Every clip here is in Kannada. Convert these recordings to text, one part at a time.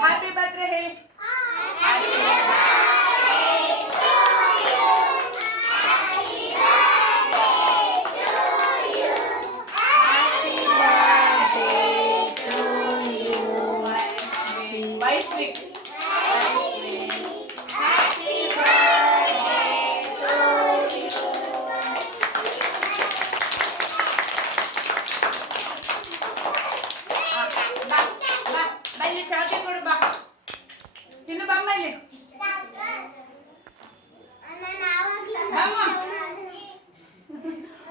ಹ್ಯಾಪಿ ಬರ್ತ್ಡೇ ಹೇಳಿ.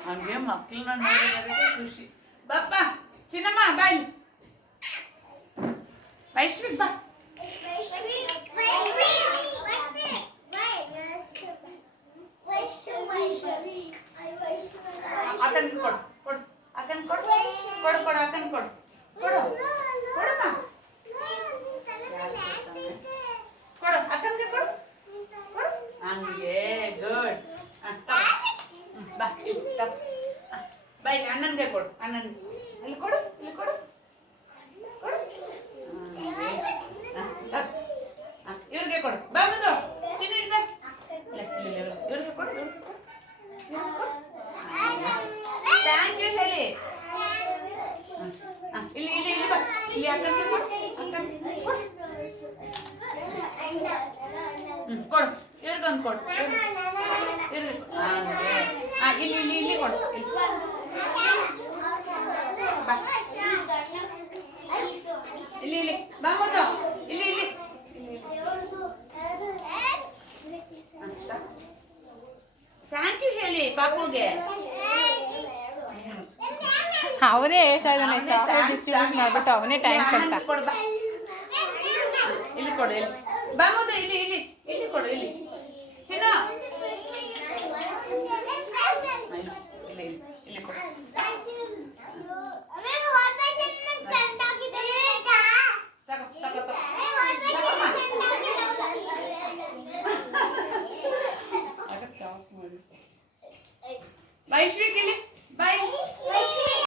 ಹಂಗೆ ಮಕ್ಕಳನ್ನ ನೋಡೋದಕ್ಕೆ ಖುಷಿ. ಬಾಪ್ಪ ಚಿನ್ನಮ್ಮ ಬಾಯ್. ವೈಶ್ವಿಕ್ ಬಾ. ಅಕ್ಕನ್ ಕೊಡು ಕೊಡು ಅಕ್ಕನ್ ಕೊಡು ಕೊಡು ಕೊಡು ಅಕ್ಕನ್ ಕೊಡು ಕೊಡು ಕೊಡಮ್ಮ ಕೊಡು ಅಕ್ಕನ್ಗೆ ಕೊಡು ಕೊಡು. ಹಂಗೆ ಗುಡ್. ಬಾ ಬಾ ಈಗ ಅಣ್ಣನ್ಗೆ ಕೊಡು. ಅಣ್ಣನ್ಗೆ ಇಲ್ಲಿ ಕೊಡು ಇಲ್ಲಿ ಕೊಡು ಕೊಡು. ಇವ್ರಿಗೆ ಕೊಡು. ಬಾ ಮುಂದು ಚಿನ್ನ ಇದೆ ಇವ್ರಿಗೆ ಕೊಡು ಇವ್ರಿಗೆ ಕೊಡು. ಥ್ಯಾಂಕ್ ಯು ಹೇಳಿ. ಇಲ್ಲಿ ಇಲ್ಲಿ ಇಲ್ಲಿ ಬಾ ಇಲ್ಲಿ ಅಕ್ಕನ್ಗೆ ಕೊಡು ಅಕ್ಕನ್ಗೆ ಕೊಡು. ಕೊಡು ಇವ್ರಿಗೊಂದು ಕೊಡು ಇವ್ರಿಗೆ. ಇಲ್ಲಿ ಇಲ್ಲಿ ಇಲ್ಲಿ ಕೊಡು. ಇಲ್ಲಿ ಇಲ್ಲಿ ಬಾ ಮೊದಲು ಇಲ್ಲಿ ಇಲ್ಲಿ. ಥ್ಯಾಂಕ್ ಯು ಹೇಳಿ ಪಾಪುಗೆ. ಅವನೇ ಹೇಳ್ತಾ ಇದ್ದಾನೆ ಚಾಕ್ಲೇಟ್ ಡಿಸ್ಟ್ರಿಬ್ಯೂಟ್ ಮಾಡ್ಬಿಟ್ಟು ಅವನೇ ಥ್ಯಾಂಕ್ಸ್ ಅಂತ. ಕೊಡು ಬಾ ಇಲ್ಲಿ ಕೊಡು ಇಲ್ಲಿ ಬಾ ಮೊದಲು ಇಲ್ಲಿ ಇಲ್ಲಿ ಇಲ್ಲಿ ಕೊಡು ಇಲ್ಲಿ ಚಿನ್ನ ಇಲ್ಲಿ ಇಲ್ಲಿ ಇಲ್ಲಿ ಕೊಡು. ವೈಶ್ವಿಕ್ ಇಲ್ಲಿ